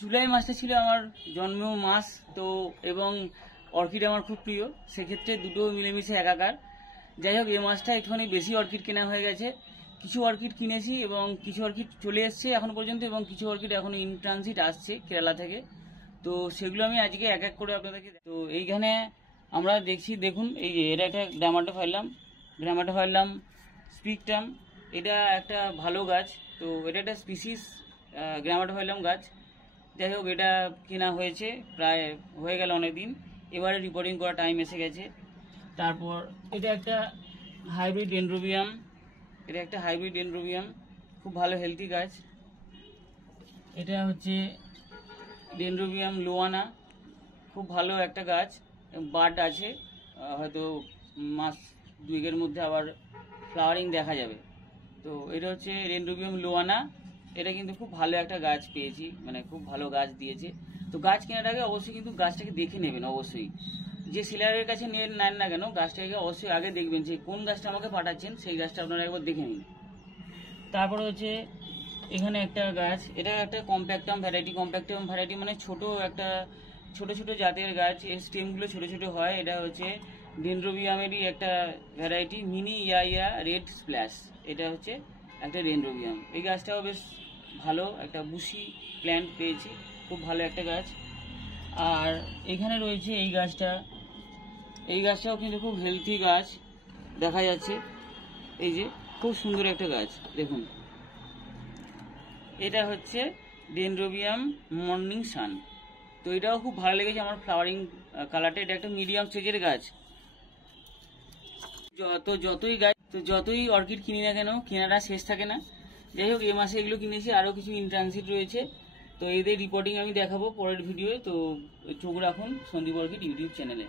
জুলাই মাসটা ছিল আমার জন্ম মাস, তো এবং অর্কিড আমার খুব প্রিয়, সেক্ষেত্রে দুটো মিলেমিশে একাকার। যাই হোক, এই মাসটা একটুখানি বেশি অর্কিড কেনা হয়ে গেছে। কিছু অর্কিড কিনেছি এবং কিছু অর্কিড চলে এসছে এখন পর্যন্ত, এবং কিছু অর্কিড এখন ইন ট্রানজিট আসছে কেরালা থেকে। তো সেগুলো আমি আজকে এক এক করে আপনাদেরকে। তো এইখানে আমরা দেখুন, এই যে এটা একটা গ্রামাটোফাইলাম স্পিকটাম। এটা একটা ভালো গাছ, তো এটা একটা স্পিসিস গ্রামাটোফাইলাম গাছ। যাই হোক, এটা কেনা হয়েছে, প্রায় হয়ে গেল অনেক দিন, এবারে রিপোর্টিং করার টাইম এসে গেছে। তারপর এটা একটা হাইব্রিড ডেনড্রোবিয়াম, খুব ভালো হেলদি গাছ। এটা হচ্ছে ডেনড্রোবিয়াম লোয়ানা, খুব ভালো একটা গাছ, বাড আছে, হয়তো মাস দুয়েকের মধ্যে আবার ফ্লাওয়ারিং দেখা যাবে। তো এটা হচ্ছে ডেনড্রোবিয়াম লোয়ানা, এটা কিন্তু খুব ভালো একটা গাছ পেয়েছি, মানে খুব ভালো গাছ দিয়েছে। তো গাছ কেনার আগে অবশ্যই কিন্তু গাছটাকে দেখে নেবেন, অবশ্যই যে সেলারের কাছে নেন না কেন, গাছটাকে অবশ্যই আগে দেখবেন যে কোন গাছটা আমাকে পাঠাচ্ছেন, সেই গাছটা আপনারা একবার দেখে নিন। তারপরে হচ্ছে এখানে একটা গাছ, এটা একটা কম্প্যাক্টাম ভ্যারাইটি, মানে ছোট ছোট জাতের গাছ, এর স্টেমগুলো ছোট ছোট হয়। এটা হচ্ছে ডেনড্রোবিয়ামেরই একটা ভ্যারাইটি, মিনি ইয়া রেড স্প্ল্যাশ। এটা হচ্ছে একটা ডেনড্রোবিয়াম। এই গাছটাও বেশ ভালো, একটা বুশি প্ল্যান্ট পেয়েছি, খুব ভালো একটা গাছ। আর এখানে রয়েছে এই গাছটাও কিন্তু খুব হেলথি গাছ দেখা যাচ্ছে। এই যে খুব সুন্দর একটা গাছ, দেখুন, এটা হচ্ছে ডেনড্রোবিয়াম মর্নিং সান। তো এটাও খুব ভালো লেগেছে আমার, ফ্লাওয়ারিং কালারটা। এটা একটা মিডিয়াম স্টেজের গাছ। যতই অর্কিড কিনি না কেন, কেনাটা শেষ থাকে না। যাই হোক, এই মাসে এগুলো কিনেছি, আরও কিছু ইন ট্রানজিট রয়েছে। তো এদের রিপোর্টিং আমি দেখাবো পরের ভিডিওয়ে। তো চোখ রাখুন সন্দীপ অর্কিড ইউটিউব চ্যানেলে।